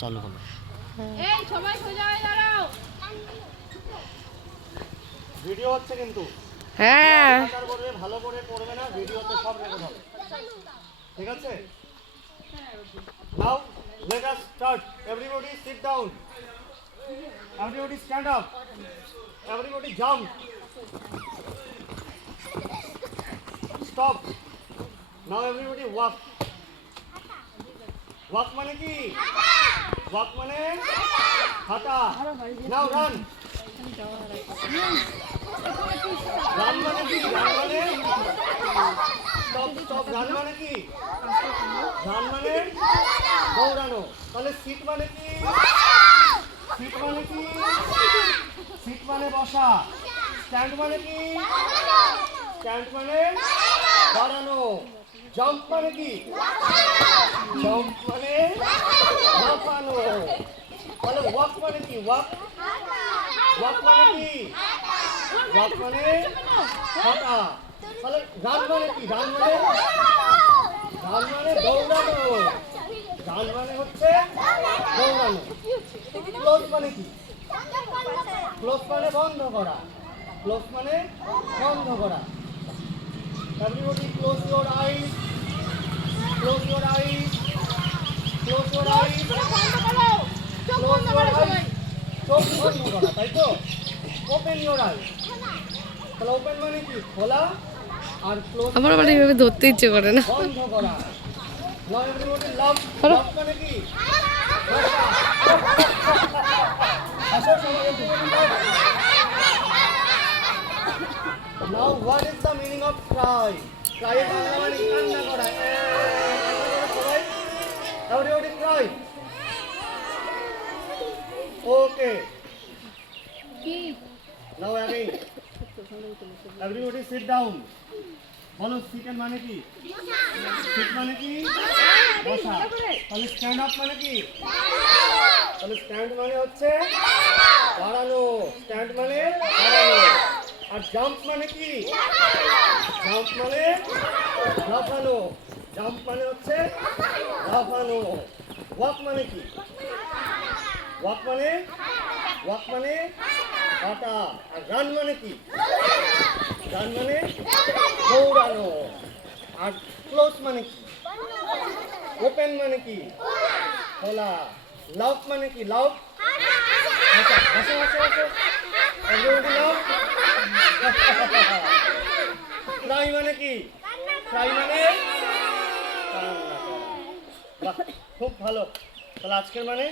চালু হলো। এই সবাই সোজা হয়ে দাঁড়াও। ভিডিও হচ্ছে কিন্তু। হ্যাঁ ভালো করে করবে না, ভিডিওতে সব রেকর্ড হবে। ঠিক আছে? Now let us start. Everybody sit down. Everybody stand up. Everybody jump. Stop. Now everybody walk. Walk মানে কি? Walk মানে হাঁটা। Now run. Run মানে কি? Run মানে stop stop. Run মানে কি? Run মানে দৌড়ানো। তাহলে sit মানে কি? Sit মানে কি? Sit মানে বসা। Stand মানে কি? Stand মানে দাঁড়ানো। Jump মানে কি? Jump মানে লাফানো। তাহলে walk মানে কি? Walk মানে কি? walk মানে হাঁটা। তাহলে run মানে কি? run মানে দৌড়ানো। run মানে হচ্ছে দৌড়ানো। close মানে কি? close মানে বন্ধ করা। close মানে বন্ধ করা। Everybody close your eyes. Close your eyes. Close your eyes. Close your eyes. চোখ বন্ধ করা, তাই তো? Open your eyes. তাহলে open মানে কি? খোলা। আর close আমার আবার এইভাবে ধরতে ইচ্ছে করে না। বন্ধ করা। Now everybody love. Love মানে কি? আসো সবাই everybody love. Now what is the meaning of cry? Cry এর বাংলা মানে কান্না করা। সবাই everybody cry. Okay. Now again. Everybody sit down. বলো sit এর মানে কি? sit মানে কি? বসা। তাহলে stand up মানে কি? তাহলে stand মানে হচ্ছে দাঁড়ানো। stand মানে দাঁড়ানো। আর jump মানে কি? jump মানে লাফানো। jump মানে হচ্ছে লাফানো। walk মানে কি? walk মানে হাঁটা। আর run মানে কি? run মানে দৌড়ানো। আর close মানে কি? open মানে কি? খোলা। love মানে কি? love হাসো হাসো হাসো। everybody love. cry মানে কি? cry মানে কান্না করা। বাহ, খুব ভালো। তাহলে আজকের মানে